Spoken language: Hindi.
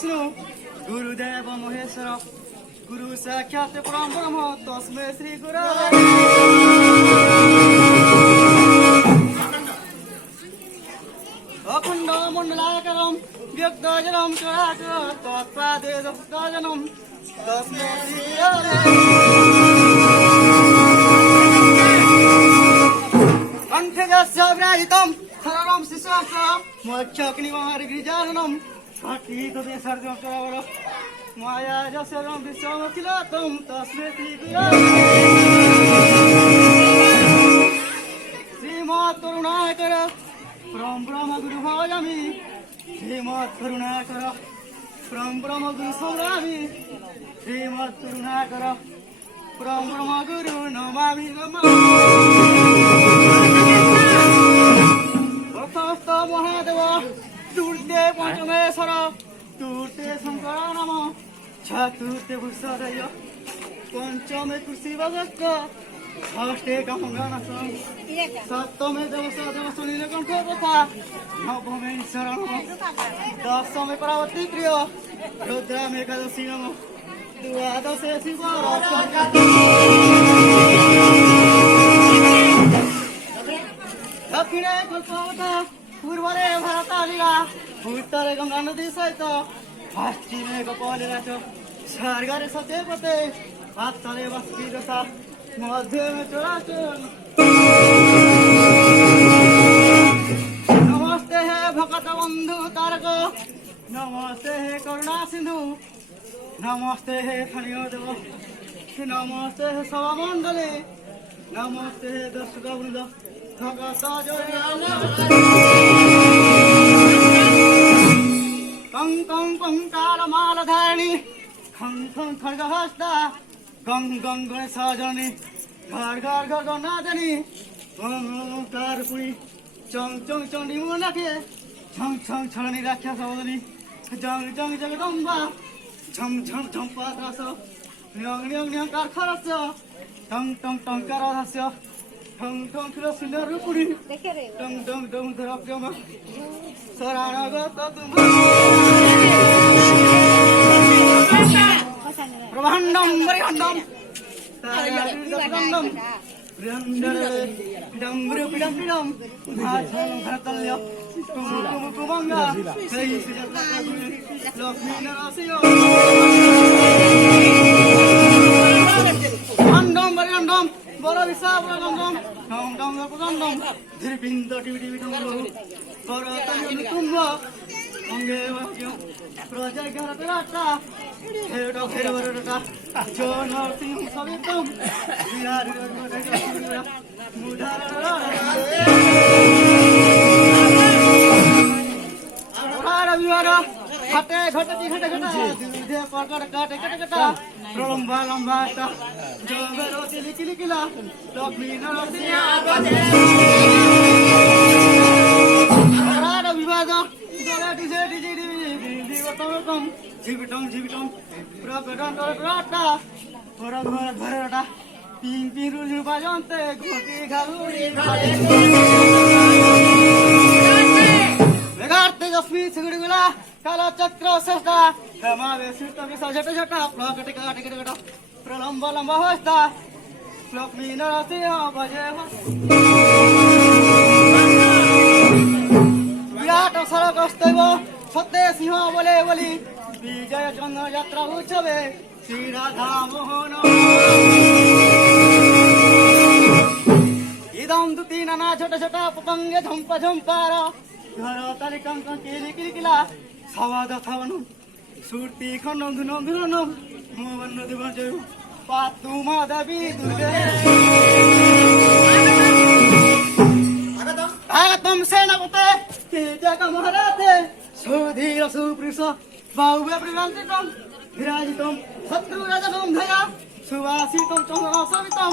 विष्णु गुरुदेव महेश्वर गुरु साक्षात् परब्रह्म तस्मै श्री गुरवे अखण्ड मण्डलाकारं व्यक्तजनं चराचर तत्पादे दत्तजनं तस्मै श्री गुरवे कंठगस्य विराजितं सरलं शिशास्त्रं मोक्षग्निमार्गीजाननं साक्षीतदेशर्जकरवर माया जसरं विश्वमखिलातं तस्मै श्री गुरवे श्रीमत् करुणाकर परम ब्रह्म गुरु भजामि श्रीमत् करुणाकर परम ब्रह्म गुरु संग्रामि श्रीमत् करुणाकर परम ब्रह्म गुरु नमामि नमामि भक्तस्थ महादेव दूर्ते पंचमेश्वर दूर्ते शंकर नम चतुर्थे भूषादय पंचमे कृषि भगत षष्ठे गंगानाथं सप्तमे देवसा नीलकंठ कथा नवमे शरण दशमे पार्वती प्रिय रुद्रामे एकादशी नम द्वादशे शिव दक्षिणे कल्पवता पूर्वरे भारतालीला उत्तरे गंगा नदी सहित पश्चिमे गोपालीला स्वर्गरे सत्यपते पाताले वस्तिदशा मध्यमे चराचर नमस्ते हे भगत बंधु तारक नमस्ते हे करुणा सिंधु नमस्ते हे खनियो देव नमस्ते हे सभा मंडले नमस्ते हे दर्शक वृंद भगत कं कं कंकार मालधारिणी खं खं खड्गहस्ता गं गं गणेशजनी घर घर घर गणाजनी कारपुरी चंग चंग चंडी मोनाखे छंग छंग छलनी राख्या सवदनी जंग जंग जगदम्बा झम झम झम पात्रास न्यंग न्यंग न्यंग कारखरस टंग टंग टंग कराधस्य ठंग ठंग ठुलो सुंदर रूपुरी टंग टंग टंग धरक्यमा शरणागत तुम ब्रह्मांडं ब्रह्मांडं तारादंडं ब्रह्मांडं ब्रह्मांडं भाषं भरतल्य कुमुकुम कुमंगा जय लक्ष्मी नरसिंह ब्रह्मांडं ब्रह्मांडं बड़ विशाल ब्रह्मांडं डं डं ब्रह्मांडं धीरबिंद टिवि डं करतन कुंभ अंगे वाक्य प्रजा घरता हेड हेरवरटा जो नरसिंह सवितम बिहार मुधार रविवार घटे घटती घटे घटा दे पकड़ काटे कटे कटा लंबा लंबा ता जो बेरो दिली किली किला लक्ष्मी नरसिंह रविवार डीजे डीजे दिवतम झिबिटम झिबिटम प्रकटन रटा पर घर घरटा पिंग पिंग रुजु बाजंते घोटी घालुरी वेगार्ते जस्मी सिगुडीगुला काला चक्र सस्ता हमारे सित विसा झटा झटा प्रकट काटे काटे काटे प्रलंब लंबा होस्ता लक्ष्मी नरसिंह बजे विराट सरगस्तैव सत्य सिंह बोले बोली विजय चंद्र यात्रा उत्सवे श्री राधा मोहन इदं दुती नाना छोटा छोटा पतंगे झंपा झंपार घर तालिकं किली किली किला सवाद खावनं सुरती खंडं धुनं धुनं मोहन दिवन जय पातु माधवी दुर्गे आगतम सेनापते तेजक महाराते सुधीर सुपुरुष बाहुव्य प्रियांतितं विराजितं शत्रुराजनं धया सुवासितं चन्द्रसवितं